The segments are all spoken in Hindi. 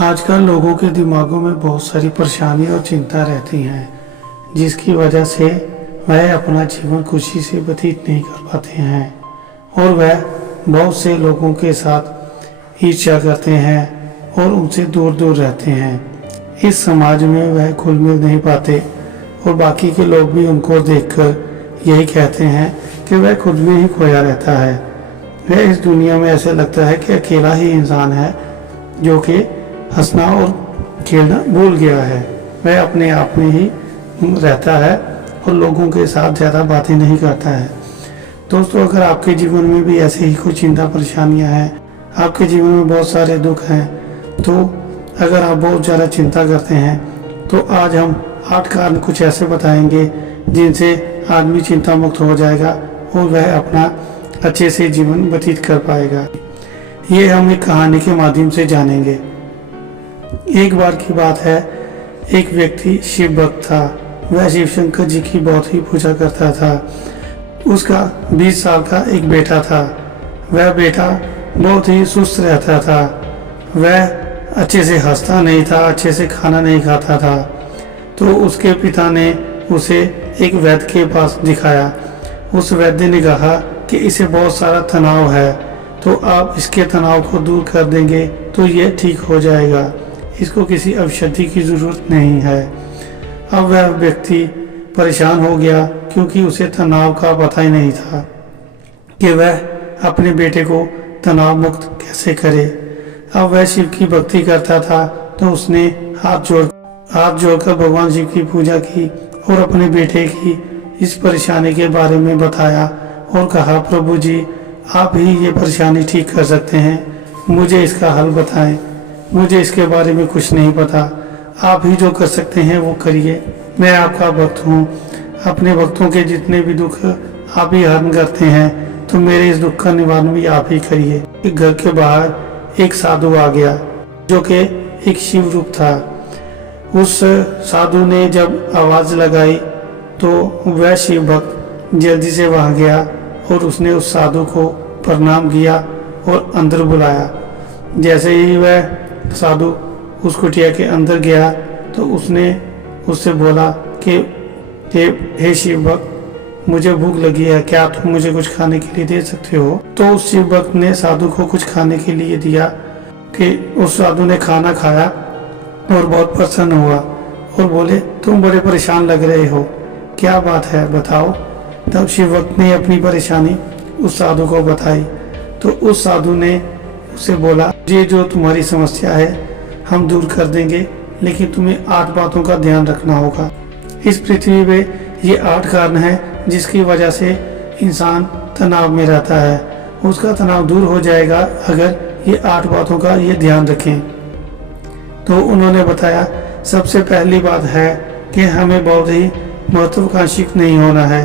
आजकल लोगों के दिमागों में बहुत सारी परेशानी और चिंता रहती हैं, जिसकी वजह से वह अपना जीवन खुशी से व्यतीत नहीं कर पाते हैं और वह बहुत से लोगों के साथ ईर्ष्या करते हैं और उनसे दूर दूर रहते हैं। इस समाज में वह घुल मिल नहीं पाते और बाकी के लोग भी उनको देखकर यही कहते हैं कि वह खुद में ही खोया रहता है। वह इस दुनिया में ऐसे लगता है कि अकेला ही इंसान है जो कि हंसना और खेलना भूल गया है। वह अपने आप में ही रहता है और लोगों के साथ ज़्यादा बातें नहीं करता है। दोस्तों, अगर आपके जीवन में भी ऐसे ही कुछ चिंता परेशानियां हैं, आपके जीवन में बहुत सारे दुख हैं, तो अगर आप बहुत ज़्यादा चिंता करते हैं तो आज हम 8 कारण कुछ ऐसे बताएंगे जिनसे आदमी चिंता मुक्त हो जाएगा और वह अपना अच्छे से जीवन व्यतीत कर पाएगा। ये हम एक कहानी के माध्यम से जानेंगे। एक बार की बात है, एक व्यक्ति शिव भक्त था। वह शिव शंकर जी की बहुत ही पूजा करता था। उसका 20 साल का एक बेटा था। वह बेटा बहुत ही सुस्त रहता था। वह अच्छे से हंसता नहीं था, अच्छे से खाना नहीं खाता था। तो उसके पिता ने उसे एक वैद्य के पास दिखाया। उस वैद्य ने कहा कि इसे बहुत सारा तनाव है, तो आप इसके तनाव को दूर कर देंगे तो ये ठीक हो जाएगा। इसको किसी औषधि की ज़रूरत नहीं है। अब वह व्यक्ति परेशान हो गया क्योंकि उसे तनाव का पता ही नहीं था कि वह अपने बेटे को तनाव मुक्त कैसे करे। अब वह शिव की भक्ति करता था, तो उसने हाथ जोड़कर भगवान शिव की पूजा की और अपने बेटे की इस परेशानी के बारे में बताया और कहा, प्रभु जी, आप ही ये परेशानी ठीक कर सकते हैं। मुझे इसका हल बताएं। मुझे इसके बारे में कुछ नहीं पता। आप ही जो कर सकते हैं वो करिए। मैं आपका भक्त हूँ। अपने भक्तों के जितने भी दुख आप ही हरण करते हैं, तो मेरे इस दुख का निवारण भी आप ही करिए। एक घर के बाहर एक साधु आ गया जो कि एक शिव रूप था। उस साधु ने जब आवाज़ लगाई तो वह शिव भक्त जल्दी से वहाँ गया और उसने उस साधु को प्रणाम किया और अंदर बुलाया। जैसे ही वह साधु उस कुटिया के अंदर गया तो उसने उससे बोला कि हे शिव भक्त, मुझे भूख लगी है, क्या तुम मुझे कुछ खाने के लिए दे सकते हो? तो उस शिव भक्त ने साधु को कुछ खाने के लिए दिया कि उस साधु ने खाना खाया और बहुत प्रसन्न हुआ और बोले, तुम बड़े परेशान लग रहे हो, क्या बात है, बताओ। तब शिव भक्त ने अपनी परेशानी उस साधु को बताई। तो उस साधु ने उसे बोला, ये जो तुम्हारी समस्या है हम दूर कर देंगे, लेकिन तुम्हें 8 बातों का ध्यान रखना होगा। इस पृथ्वी पे ये 8 कारण हैं जिसकी वजह से इंसान तनाव में रहता है। उसका तनाव दूर हो जाएगा अगर ये 8 बातों का ये ध्यान रखें। तो उन्होंने बताया, सबसे पहली बात है कि हमें बहुत ही महत्वाकांक्षी नहीं होना है।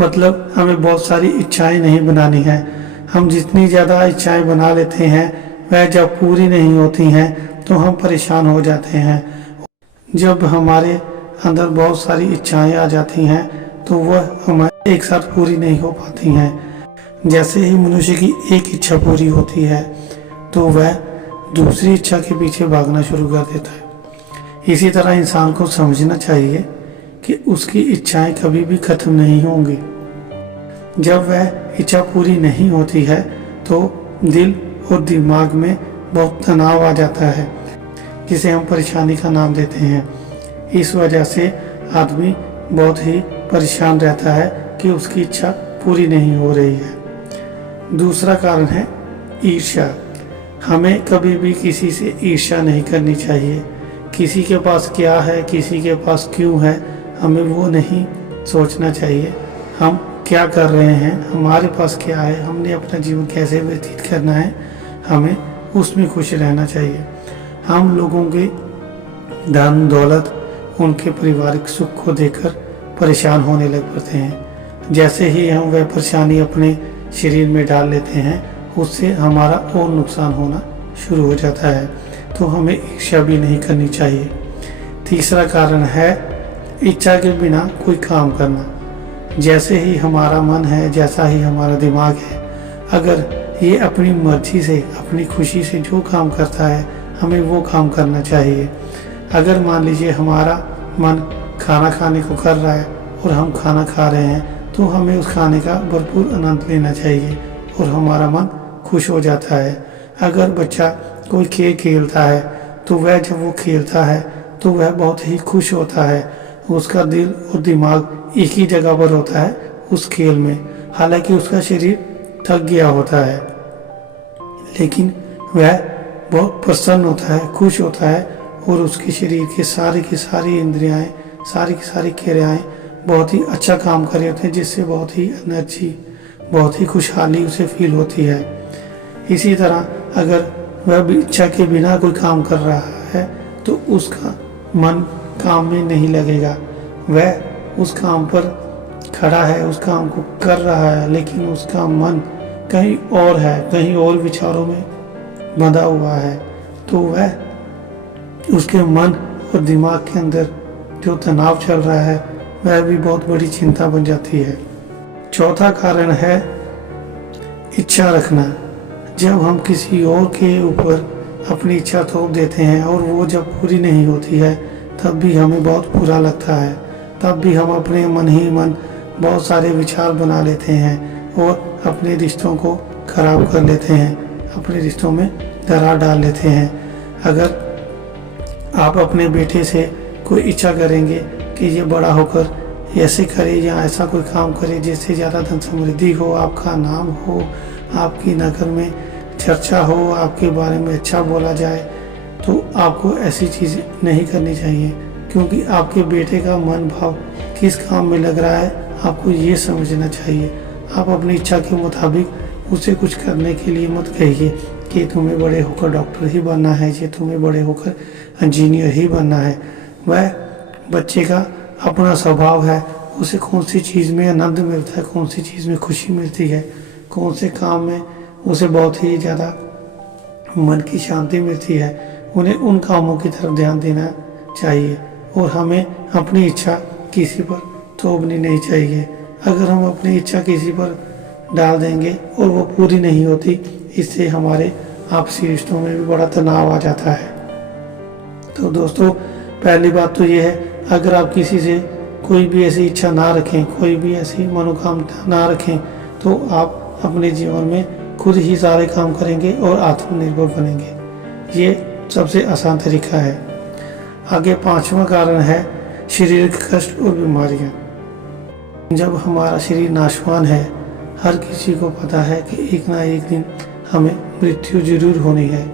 मतलब हमें बहुत सारी इच्छाएं नहीं बनानी है। हम जितनी ज़्यादा इच्छाएं बना लेते हैं वह जब पूरी नहीं होती हैं तो हम परेशान हो जाते हैं। जब हमारे अंदर बहुत सारी इच्छाएं आ जाती हैं तो वह हमारे एक साथ पूरी नहीं हो पाती हैं। जैसे ही मनुष्य की एक इच्छा पूरी होती है तो वह दूसरी इच्छा के पीछे भागना शुरू कर देता है। इसी तरह इंसान को समझना चाहिए कि उसकी इच्छाएं कभी भी खत्म नहीं होंगी। जब वह इच्छा पूरी नहीं होती है तो दिल और दिमाग में बहुत तनाव आ जाता है, जिसे हम परेशानी का नाम देते हैं। इस वजह से आदमी बहुत ही परेशान रहता है कि उसकी इच्छा पूरी नहीं हो रही है। दूसरा कारण है ईर्ष्या। हमें कभी भी किसी से ईर्ष्या नहीं करनी चाहिए। किसी के पास क्या है, किसी के पास क्यों है, हमें वो नहीं सोचना चाहिए। हम क्या कर रहे हैं, हमारे पास क्या है, हमने अपना जीवन कैसे व्यतीत करना है, हमें उसमें खुश रहना चाहिए। हम लोगों के धन दौलत, उनके पारिवारिक सुख को देखकर परेशान होने लग पड़ते हैं। जैसे ही हम वह परेशानी अपने शरीर में डाल लेते हैं, उससे हमारा और नुकसान होना शुरू हो जाता है। तो हमें ईर्ष्या भी नहीं करनी चाहिए। तीसरा कारण है इच्छा के बिना कोई काम करना। जैसे ही हमारा मन है, जैसा ही हमारा दिमाग है, अगर ये अपनी मर्जी से, अपनी खुशी से जो काम करता है, हमें वो काम करना चाहिए। अगर मान लीजिए हमारा मन खाना खाने को कर रहा है और हम खाना खा रहे हैं, तो हमें उस खाने का भरपूर आनंद लेना चाहिए और हमारा मन खुश हो जाता है। अगर बच्चा कोई खेल खेलता है तो वह जब वो खेलता है तो वह बहुत ही खुश होता है। उसका दिल और दिमाग एक ही जगह पर होता है उस खेल में, हालांकि उसका शरीर थक गया होता है, लेकिन वह बहुत प्रसन्न होता है, खुश होता है और उसके शरीर के की सारी इंद्रियाएं, सारी की सारी क्रियाएं बहुत ही अच्छा काम कर रहे होते हैं, जिससे बहुत ही एनर्जी, बहुत ही खुशहाली उसे फील होती है। इसी तरह अगर वह इच्छा के बिना कोई काम कर रहा है तो उसका मन काम में नहीं लगेगा। वह उस काम पर खड़ा है, उस काम को कर रहा है, लेकिन उसका मन कहीं और है, कहीं और विचारों में बंधा हुआ है, तो वह उसके मन और दिमाग के अंदर जो तनाव चल रहा है वह भी बहुत बड़ी चिंता बन जाती है। चौथा कारण है इच्छा रखना। जब हम किसी और के ऊपर अपनी इच्छा थोप देते हैं और वो जब पूरी नहीं होती है तब भी हमें बहुत बुरा लगता है। तब भी हम अपने मन ही मन बहुत सारे विचार बना लेते हैं और अपने रिश्तों को खराब कर लेते हैं, अपने रिश्तों में दरार डाल लेते हैं। अगर आप अपने बेटे से कोई इच्छा करेंगे कि ये बड़ा होकर ऐसे करे या ऐसा कोई काम करे जिससे ज़्यादा धन समृद्धि हो, आपका नाम हो, आपकी नगर में चर्चा हो, आपके बारे में अच्छा बोला जाए, तो आपको ऐसी चीज़ें नहीं करनी चाहिए, क्योंकि आपके बेटे का मन भाव किस काम में लग रहा है आपको ये समझना चाहिए। आप अपनी इच्छा के मुताबिक उसे कुछ करने के लिए मत कहिए कि तुम्हें बड़े होकर डॉक्टर ही बनना है, ये तुम्हें बड़े होकर इंजीनियर ही बनना है। वह बच्चे का अपना स्वभाव है, उसे कौन सी चीज़ में आनंद मिलता है, कौन सी चीज़ में खुशी मिलती है, कौन से काम में उसे बहुत ही ज़्यादा मन की शांति मिलती है, उन्हें उन कामों की तरफ ध्यान देना चाहिए और हमें अपनी इच्छा किसी पर थोपनी नहीं चाहिए। अगर हम अपनी इच्छा किसी पर डाल देंगे और वो पूरी नहीं होती, इससे हमारे आपसी रिश्तों में भी बड़ा तनाव आ जाता है। तो दोस्तों, पहली बात तो ये है, अगर आप किसी से कोई भी ऐसी इच्छा ना रखें, कोई भी ऐसी मनोकामना ना रखें, तो आप अपने जीवन में खुद ही सारे काम करेंगे और आत्मनिर्भर बनेंगे। ये सबसे आसान तरीका है। आगे पांचवा कारण है शारीरिक कष्ट और बीमारियां। जब हमारा शरीर नाशवान है, हर किसी को पता है कि एक ना एक दिन हमें मृत्यु जरूर होनी है।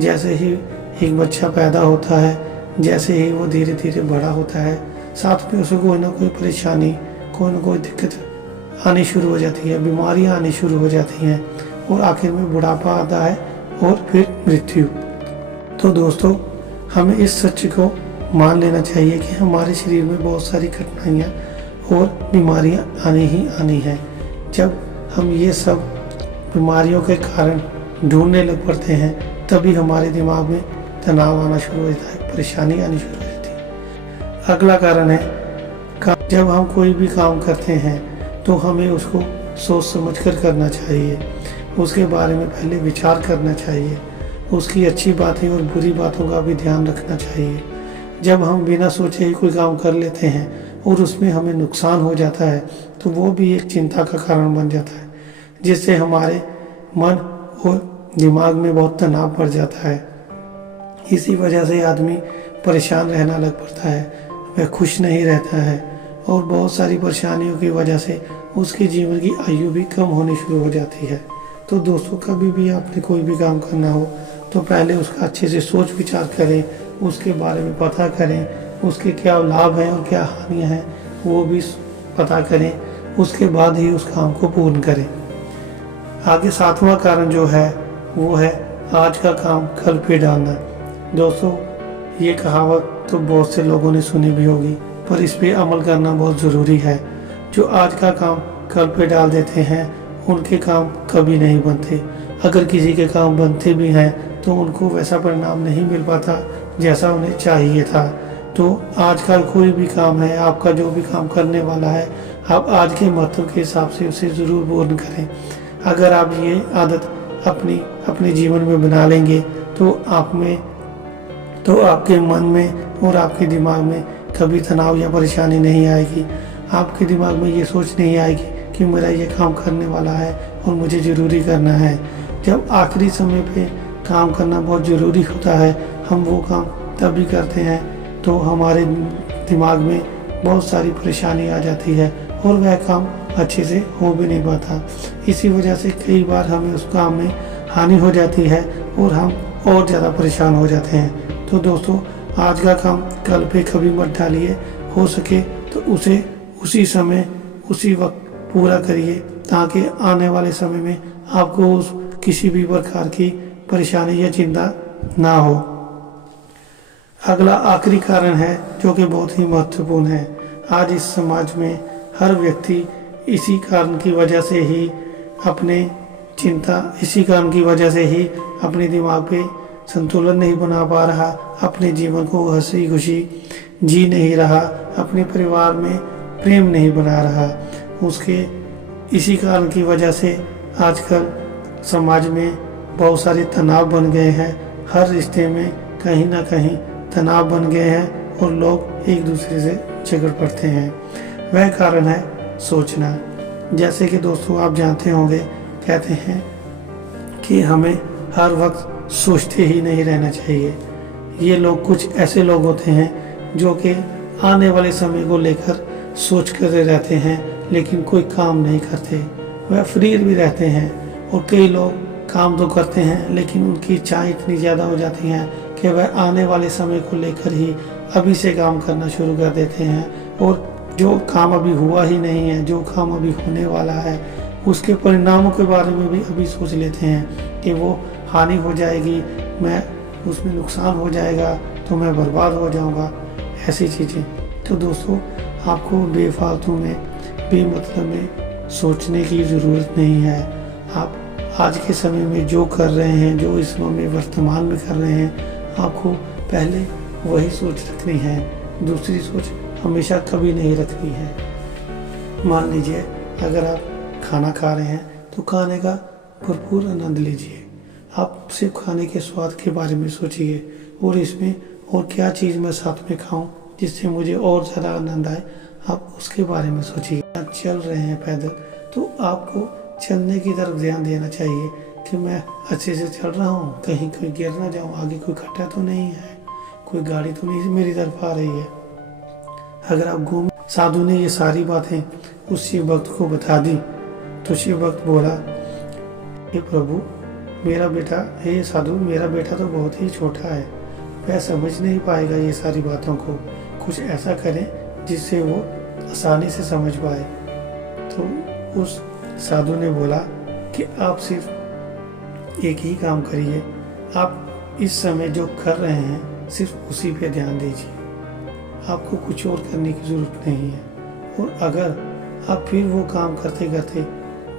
जैसे ही एक बच्चा पैदा होता है, जैसे ही वो धीरे धीरे बड़ा होता है, साथ में उसे कोई ना कोई परेशानी, कोई ना कोई दिक्कत आनी शुरू हो जाती है, बीमारियां आनी शुरू हो जाती हैं और आखिर में बुढ़ापा आता है और फिर मृत्यु। तो दोस्तों, हमें इस सच को मान लेना चाहिए कि हमारे शरीर में बहुत सारी कठिनाइयाँ और बीमारियाँ आनी ही आनी है। जब हम ये सब बीमारियों के कारण ढूंढने लग पड़ते हैं, तभी हमारे दिमाग में तनाव आना शुरू हो जाता है, परेशानी आनी शुरू हो जाती है। अगला कारण है जब हम कोई भी काम करते हैं तो हमें उसको सोच समझ कर करना चाहिए, उसके बारे में पहले विचार करना चाहिए, उसकी अच्छी बातें और बुरी बातों का भी ध्यान रखना चाहिए। जब हम बिना सोचे ही कोई काम कर लेते हैं और उसमें हमें नुकसान हो जाता है, तो वो भी एक चिंता का कारण बन जाता है, जिससे हमारे मन और दिमाग में बहुत तनाव बढ़ जाता है। इसी वजह से आदमी परेशान रहना लग पड़ता है, वह खुश नहीं रहता है और बहुत सारी परेशानियों की वजह से उसके जीवन की आयु भी कम होनी शुरू हो जाती है। तो दोस्तों, कभी भी आपने कोई भी काम करना हो तो पहले उसका अच्छे से सोच विचार करें, उसके बारे में पता करें, उसके क्या लाभ हैं और क्या हानियाँ हैं वो भी पता करें, उसके बाद ही उस काम को पूर्ण करें। आगे सातवां कारण जो है वो है आज का काम कल पे डालना। दोस्तों, ये कहावत तो बहुत से लोगों ने सुनी भी होगी, पर इस पे अमल करना बहुत ज़रूरी है। जो आज का काम कल पे डाल देते हैं उनके काम कभी नहीं बनते। अगर किसी के काम बनते भी हैं तो उनको वैसा परिणाम नहीं मिल पाता जैसा उन्हें चाहिए था। तो आज का कोई भी काम है, आपका जो भी काम करने वाला है, आप आज के महत्व के हिसाब से उसे ज़रूर पूर्ण करें। अगर आप ये आदत अपने जीवन में बना लेंगे तो आपके मन में और आपके दिमाग में कभी तनाव या परेशानी नहीं आएगी। आपके दिमाग में ये सोच नहीं आएगी कि मेरा ये काम करने वाला है और मुझे ज़रूरी करना है। जब आखिरी समय पे काम करना बहुत ज़रूरी होता है, हम वो काम तभी करते हैं तो हमारे दिमाग में बहुत सारी परेशानी आ जाती है और वह काम अच्छे से हो भी नहीं पाता। इसी वजह से कई बार हमें उस काम में हानि हो जाती है और हम और ज़्यादा परेशान हो जाते हैं। तो दोस्तों, आज का काम कल पे कभी मत डालिए, हो सके तो उसे उसी समय उसी वक्त पूरा करिए ताकि आने वाले समय में आपको उस किसी भी प्रकार की परेशानी या चिंता ना हो। अगला आखिरी कारण है जो कि बहुत ही महत्वपूर्ण है। आज इस समाज में हर व्यक्ति इसी कारण की वजह से ही अपने दिमाग पे संतुलन नहीं बना पा रहा, अपने जीवन को हंसी खुशी जी नहीं रहा, अपने परिवार में प्रेम नहीं बना रहा। उसके इसी कारण की वजह से आजकल समाज में बहुत सारे तनाव बन गए हैं। हर रिश्ते में कहीं ना कहीं तनाव बन गए हैं और लोग एक दूसरे से झगड़ पड़ते हैं। वह कारण है सोचना। जैसे कि दोस्तों आप जानते होंगे, कहते हैं कि हमें हर वक्त सोचते ही नहीं रहना चाहिए। ये लोग कुछ ऐसे लोग होते हैं जो कि आने वाले समय को लेकर सोच कर रहते हैं लेकिन कोई काम नहीं करते। वह फ्री भी रहते हैं और कई लोग काम तो करते हैं लेकिन उनकी इच्छाएं इतनी ज़्यादा हो जाती हैं कि वह आने वाले समय को लेकर ही अभी से काम करना शुरू कर देते हैं और जो काम अभी हुआ ही नहीं है, जो काम अभी होने वाला है, उसके परिणामों के बारे में भी अभी सोच लेते हैं कि वो हानि हो जाएगी, मैं उसमें नुकसान हो जाएगा तो मैं बर्बाद हो जाऊंगा, ऐसी चीज़ें। तो दोस्तों, आपको बेफालतू में बेमतलब में सोचने की ज़रूरत नहीं है। आप आज के समय में जो कर रहे हैं, जो इस समय वर्तमान में कर रहे हैं, आपको पहले वही सोच रखनी है, दूसरी सोच हमेशा कभी नहीं रखनी है। मान लीजिए अगर आप खाना खा रहे हैं तो खाने का भरपूर आनंद लीजिए। आप सिर्फ खाने के स्वाद के बारे में सोचिए और इसमें और क्या चीज़ मैं साथ में खाऊं जिससे मुझे और ज़्यादा आनंद आए, आप उसके बारे में सोचिए। आप चल रहे हैं पैदल तो आपको चलने की तरफ ध्यान देना चाहिए कि मैं अच्छे से चल रहा हूँ, कहीं कोई गिर ना जाऊँ, आगे कोई खड्डा तो नहीं है, कोई गाड़ी तो नहीं मेरी तरफ आ रही है। अगर आप साधु ने ये सारी बातें उस शिव भक्त को बता दी तो शिव भक्त बोला, हे प्रभु, मेरा बेटा, हे साधु, मेरा बेटा तो बहुत ही छोटा है, वह समझ नहीं पाएगा ये सारी बातों को, कुछ ऐसा करें जिससे वो आसानी से समझ पाए। तो उस साधु ने बोला कि आप सिर्फ एक ही काम करिए, आप इस समय जो कर रहे हैं सिर्फ उसी पे ध्यान दीजिए, आपको कुछ और करने की ज़रूरत नहीं है। और अगर आप फिर वो काम करते करते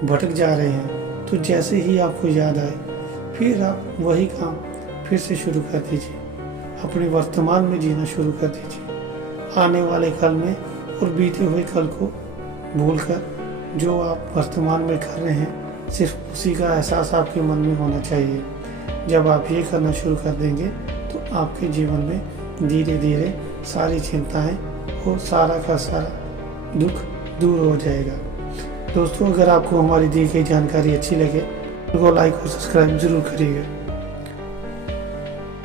भटक जा रहे हैं तो जैसे ही आपको याद आए फिर आप वही काम फिर से शुरू कर दीजिए, अपने वर्तमान में जीना शुरू कर दीजिए। आने वाले कल में और बीते हुए कल को भूलकर जो आप वर्तमान में कर रहे हैं सिर्फ उसी का एहसास आपके मन में होना चाहिए। जब आप ये करना शुरू कर देंगे तो आपके जीवन में धीरे धीरे सारी चिंताएं और सारा का सारा दुख दूर हो जाएगा। दोस्तों, अगर आपको हमारी दी गई जानकारी अच्छी लगे तो लाइक और सब्सक्राइब जरूर करिएगा।